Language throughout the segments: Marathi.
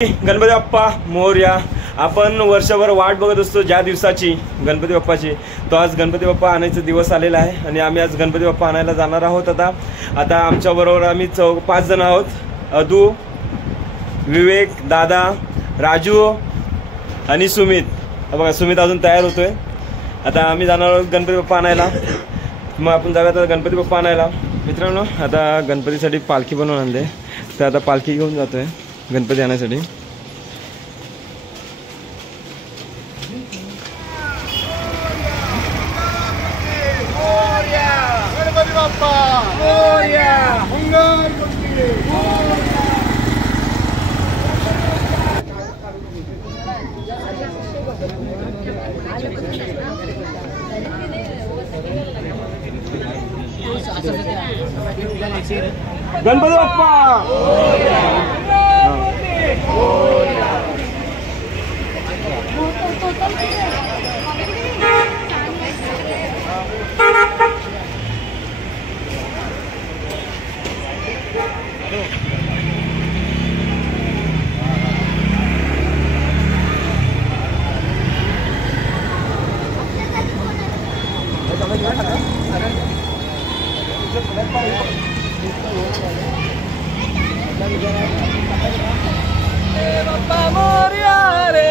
गणपती बाप्पा मोरया. आपण वर्षभर वाट बघत असतो ज्या दिवसाची गणपती बाप्पाची, तो आज गणपती बाप्पा आणायचा दिवस आलेला आहे आणि आम्ही आज गणपती बाप्पा आणायला जाणार आहोत. आता आमच्याबरोबर आम्ही 5 जण आहोत. अदू, विवेक, दादा, राजू आणि सुमित. बघा सुमित अजून तयार होतोय. आता आम्ही जाणार आहोत गणपती बाप्पा आणायला. मग आपण जाऊया आता गणपती बाप्पा आणायला. मित्रांनो, आता गणपतीसाठी पालखी बनवून आणले, तर आता पालखी घेऊन जातोय गणपती आणायसाठी. गणपती बाप्पा मोरया. गणपती बाप्पा बाप्पा मोरया रे,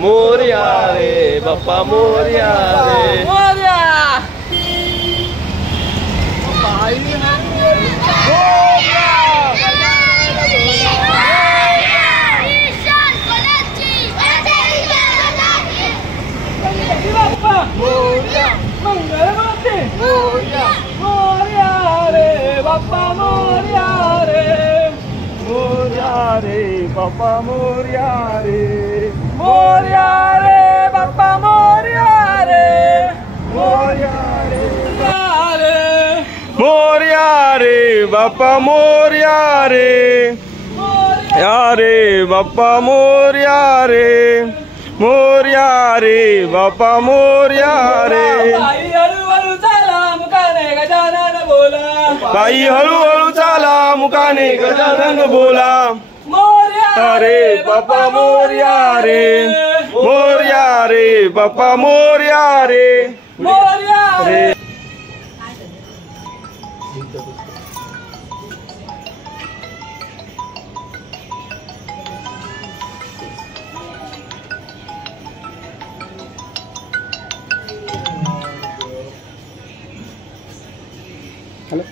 मोरया रे बाप्पा मोरया रे. मोरया. मंगलमूर्ती मोरया रे बाप्पा मोरया रे. मोरया रे बाप्पा मोरया रे. मोरया रे बाप्पा मोरया रे. मोरया रे मोरया रे. मोरया रे बाप्पा मोरया रे. या रे बाप्पा मोरया रे. मोरया रे बाप्पा मोरया रे. बाई हळूहळू चाला मुखाने गजानन बोला. बाई हळूहळू चाला मुखाने गजानन बोला. मोरया रे बाप्पा मोरया रे. मोरया रे बाप्पा मोरया रे. मोरया रे. हॅलो.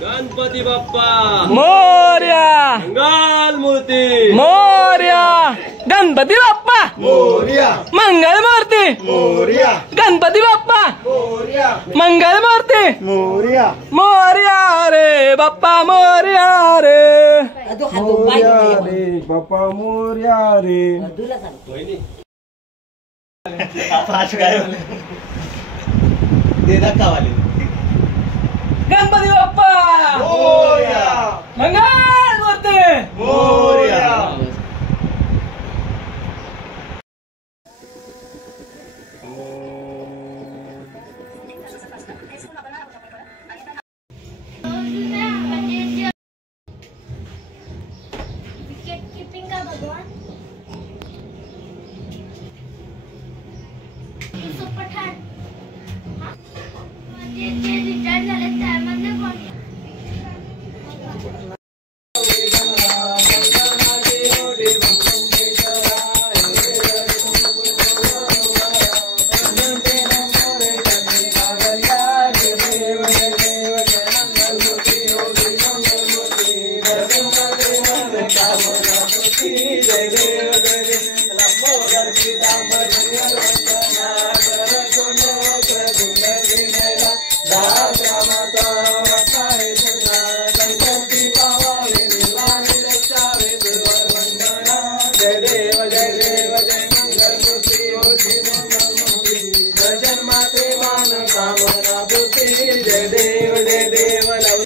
गणपती बाप्पा मोरया. मंगलमूर्ती मोरया. गणपती बाप्पा मोरया. मंगलमूर्ती. मोरया. गणपती बाप्पा मोरया. मंगलमूर्ती. मोरया. मोरया रे बाप्पा मोरया रे. मोरया रे बाप्पा मोरया रे. गणपती बाप्पा मोरया. मंगलमूर्ती. मोरया. विकेट कीपिंग का भगवान युसुफ पठाण. जे रिटायर झाले त्यामध्ये कोण? दा कामना पूर्ती जय देव नव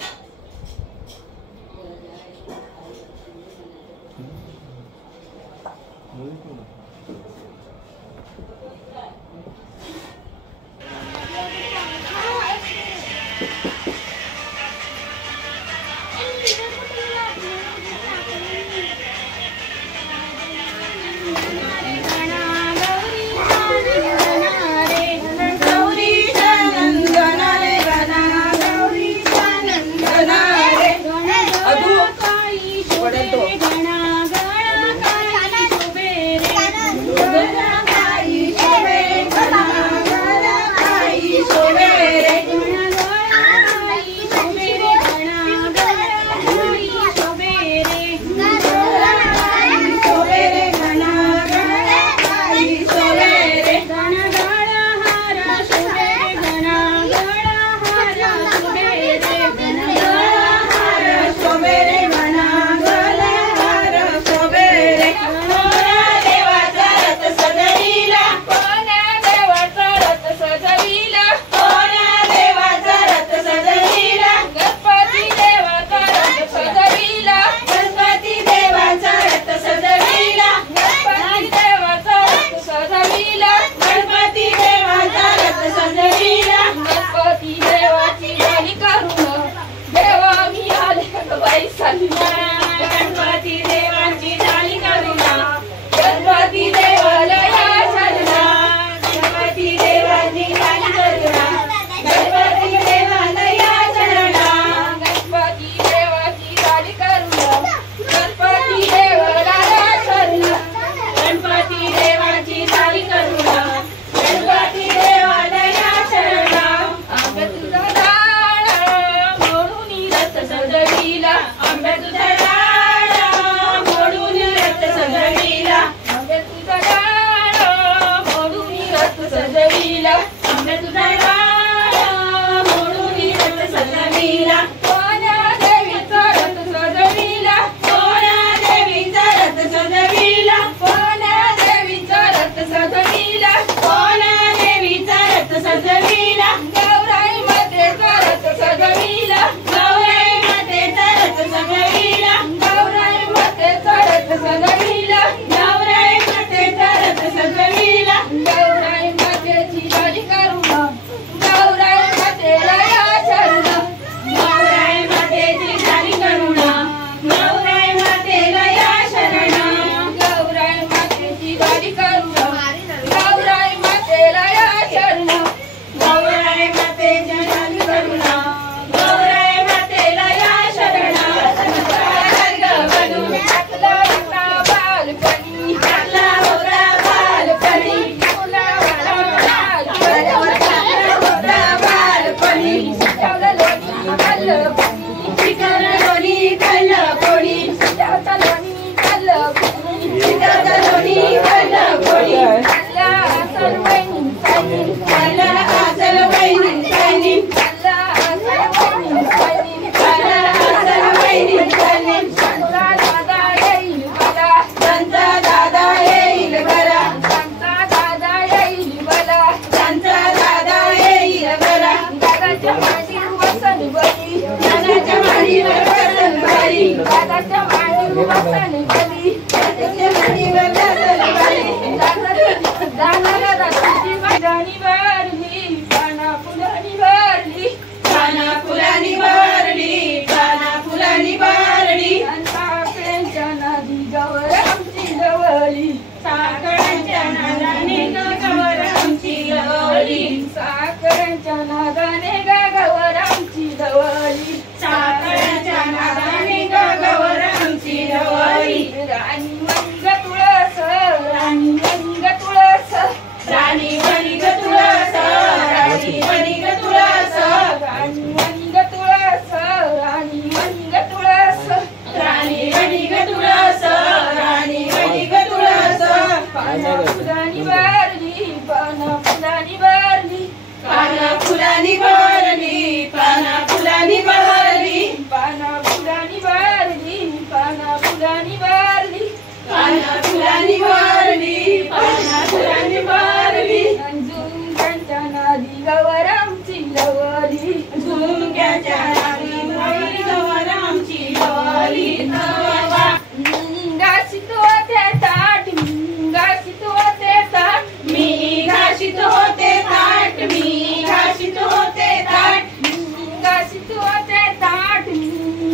लवली झुमक्याच्या राणी जवळ आमची लवली घाशीत होते ताट घाशीत होते ताट मी घाशीत होते ताट मी घाशीत होते ताट घाशीत होते ताट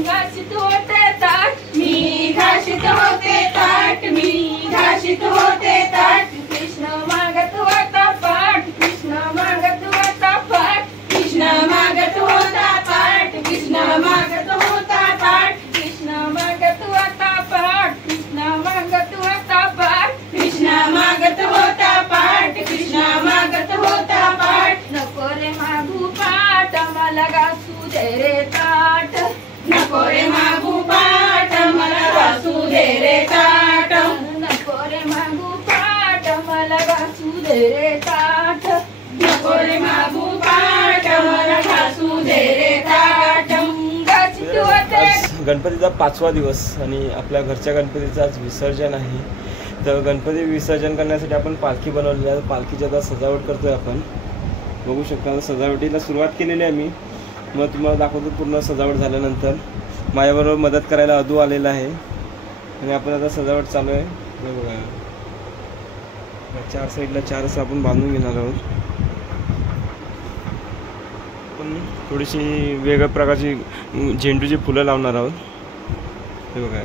घाशीत होते ताट मी घाशीत होते ताट मी घाशीत होते ताट कृष्ण मागत होता पाठ कृष्ण मागत होता पाठ कृष्ण मागत होता पाठ कृष्ण मागत होता पाठ कृष्ण मागत होता पाठ कृष्ण मागत होता पाठ कृष्ण मागत होता पाठ कृष्ण मागत होता पाठ नको रे मागू पाठ मला घासू दे रे ताट नको रे मागू पाठ मला घासू दे रे ताट नको रे मागू पाठ मला घासू दे रे ताट नको रे मागू पाठ मला घासू दे रे ताट घासीत होते. आज गणपतीचा 5वा दिवस आणि आपल्या घरच्या गणपतीचं आज विसर्जन आहे. तर गणपती विसर्जन करण्यासाठी आपण पालखी बनवलेली आहे. पालखीची आता सजावट करतोय आपण. बघू शकता सजावटीला सुरुवात केलेली आहे मी. मग तुम्हाला दाखवतो पूर्ण सजावट झाल्यानंतर. माझ्याबरोबर मदत करायला अदू आलेला आहे आणि आपण आता सजावट चालू आहे. बघा 4 साईडला 4 असं आपण बांधून घेणार आहोत. पण थोडीशी वेगळ्या प्रकारची झेंडूची फुलं लावणार आहोत. हे बघा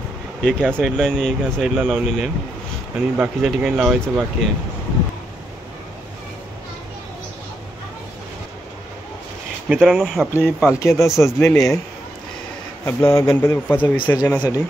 एक ह्या साईडला आणि एक ह्या साईडला लावलेले आहे आणि बाकीच्या ठिकाणी लावायचं बाकी आहे. मित्रांनो आपली पालखी आता सजलेली आहे आपला गणपती बाप्पाच्या विसर्जनासाठी.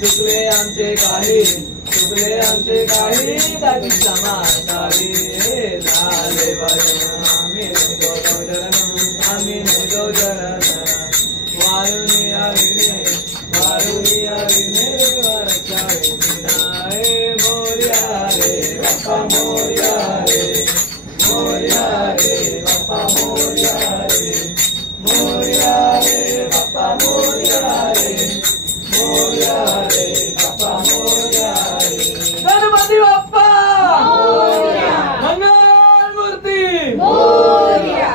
चुकले आमचे काही चुकले आमचे काही दादी समासावी झाले भजन आम्ही निघो जरण वारुणी आविने वरच्या मोर्या रे बाप्पा मोर्या रे बाप्पा मोर्या रे बाप्पा मोर्या रे बाप्पा मोर्या रे. गणपती बाप्पा मंगल मूर्ती मोर्या.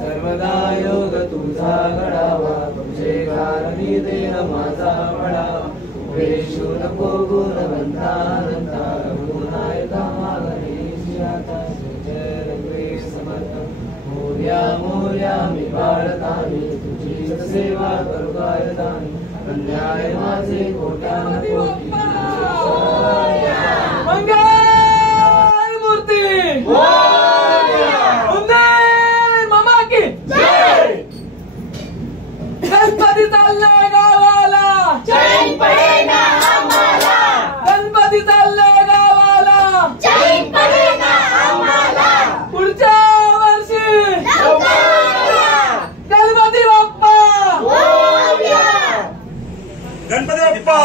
सर्वदा योग तुझा घडावा तुझे कारणी देण माझा पडावा वेशू नको गुणवंतानंता गुणायता मागणेशी आता जय समर्थ मोर्या मोर्या मी बाळतानी तुझी सेवा करू गायतानी अन्याय माझे कोट्यान कोटी मंगल मूर्ती मामा की गणपती चाललाय गावाला चैन पडेना आम्हाला गणपती चाललाय गावाला चैन पडेना आम्हाला पुढच्या वर्षी गणपती बाप्पा गणपती बाप्पा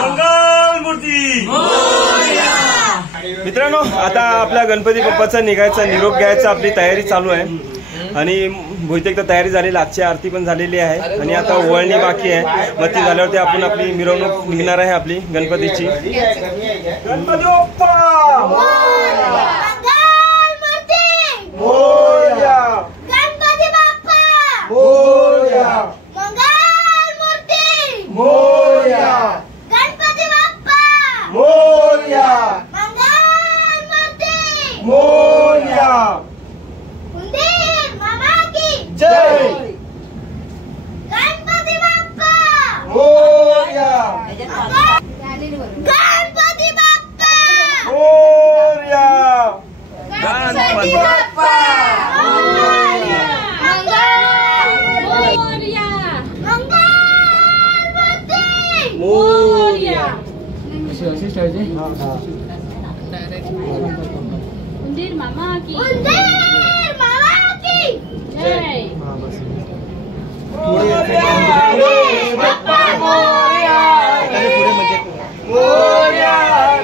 मंगल मूर्ती. मित्रांनो आता आपल्या गणपती बाप्पाचा निघायचा निरोप घ्यायचा आपली तयारी चालू आहे आणि बहुतेक तर तयारी झालेली आजची आरती पण झालेली आहे आणि आता ओवाळणी बाकी आहे. मग ती झाल्यावरती आपण आपली मिरवणूक निघणार आहे आपली गणपतीची. गणपती बाप्पा गणपती बाप्पा मोरया गणपती बाप्पा मोरया मोरया मंगलमूर्ती मोरया उंदीर मामा की जय गणपती बाप्पा मोरया गणपती बाप्पा मोरया गणपती बाप्पा मंगलमूर्ती मोरया उंदीर मामा की उंदीर मामा की जय बाप्पा मोरया मोरया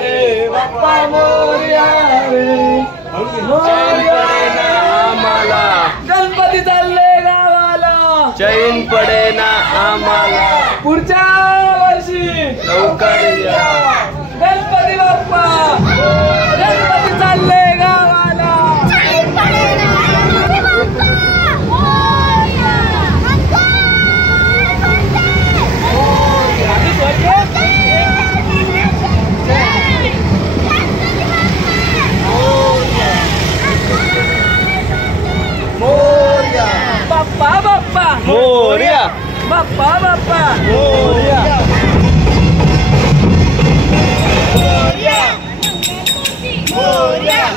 रे बाप्पा मोरया रे ना आम्हाला गणपती चालले गावाला चैन पडे ना आम्हाला पुढच्या वर्षी लवकर या गणपती बाप्पा गणपती चालले गावाला मोरया बाप्पा बाप्पा मोरया बाप्पा बाप्पा मोरया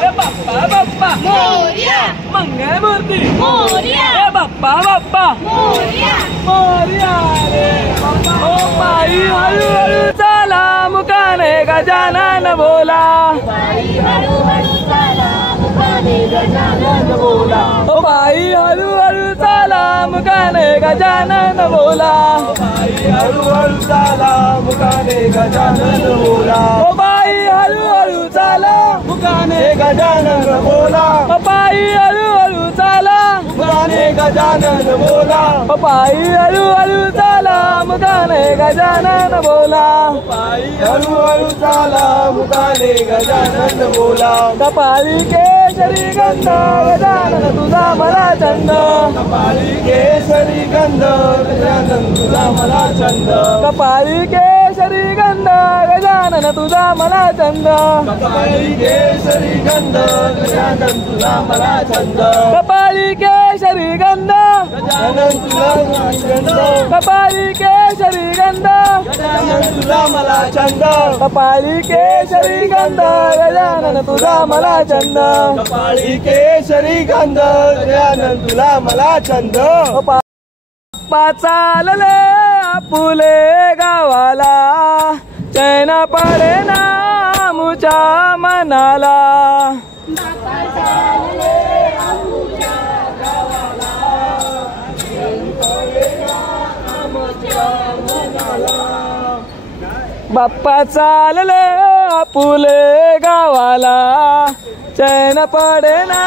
ए बाप्पा बाप्पा मोरया मंगलमूर्ती मोरया ए बाप्पा बाप्पा मोरया मोरया रे बाप्पा ओ पायी हळूहळू चाला मुकाने गजानन बोला ओ पायी हळूहळू चाला मुकाने गजानन बोला ओ पायी हळूहळू चाला मुकाने गजानन बोला हळूहळू चाला मुकाने गजानन बोला ओ पायी हळूहळू चाला मुकाने गजानन बोला ओ पायी हळूहळू चाला मुकाने गजानन बोला ओ पायी हळूहळू चाला मुकाने गजानन बोला पायी हळूहळू चाला मुकाने गजानन बोला कपाळी केशरी गंध गजानन तुझा मला छंद कपाळी केसरी गंध गजानन तुझा मला छंद कपाळी केशरी गंध गजानन तुझा मला छंद कपाळी केसरी गंध गजानन तुझा मला छंद कपाळी केशरी गंध गजानन तुझा मला छंद कपाळी केशरी गंध गजानन तुझा मला छंद कपाळी केशरी गंध गजानन तुझा मला छंद कपाळी केसरी गंध गजानन तुला मला छंद चालले आपुले गावाला चैन पडे ना मुच्या मनाला बाप्पा चालले आपुले गावाला चैन पडे ना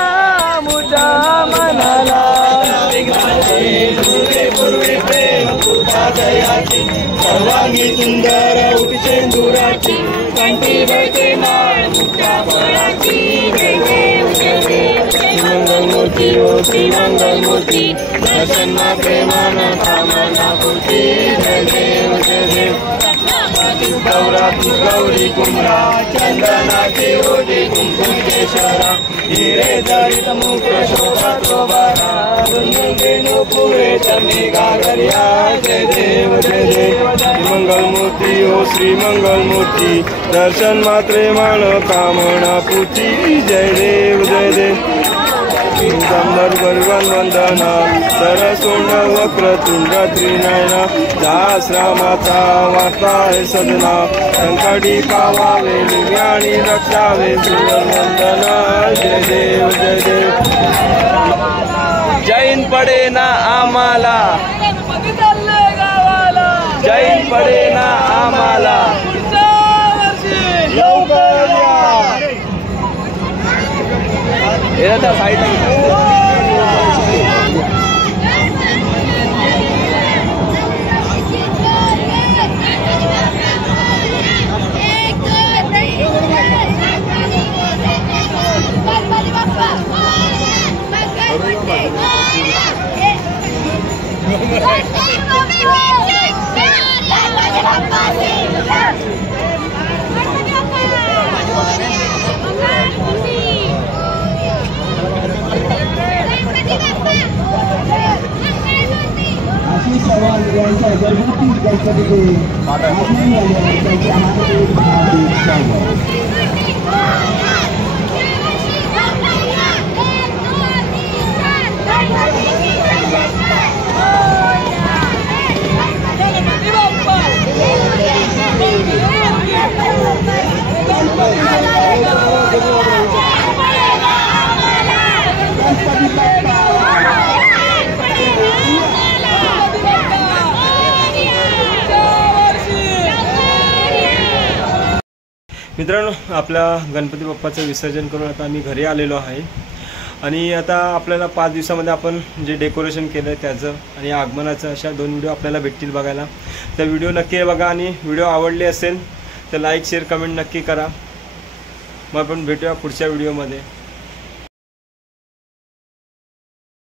मुच्या मनाला सर्वांगी सुंदर उठी शेंदुराची कंठी बळते माळ मुक्ता फळाची मंगलमूर्ती ओ श्री मंगलमूर्ती दर्शन प्रेमान कामना पूर्ती जय देव जय देव गौरा गौरी कुमरा चंदनाची ओटी कुंकुम केशरा हिरे जडित मुख शोभा शोभारा रेणू पुरे चरणी गागरिया जय देव जय देव मंगलमूर्ती ओ श्री मंगलमूर्ती दर्शन मात्रे मान कामना पूर्ती जय देव जय देव दिगंबर भगवान वंदना सरसोंड वक्र तुंड त्रिनयना सहस्रामाचा वार्ता आहे सदना संकटी पावावे निव्याणी रक्षावे सुरवंदना जय देव जय देव जैन पडे ना आम्हाला जैन पडे ना आम्हाला लवकर या साईड मित्रांनो, आपल्या गणपती बाप्पाचं विसर्जन करून आता आम्ही घरी आलेलो आहे आणि आता आपल्याला 5 दिवसामध्ये आपण जे डेकोरेशन केलं आहे त्याचं आणि आगमनाचं अशा 2 व्हिडिओ आपल्याला भेटतील बघायला. तर व्हिडिओ नक्की बघा आणि व्हिडिओ आवडले असेल तर लाईक शेअर कमेंट नक्की करा. मग आपण भेटूया पुढच्या व्हिडिओमध्ये.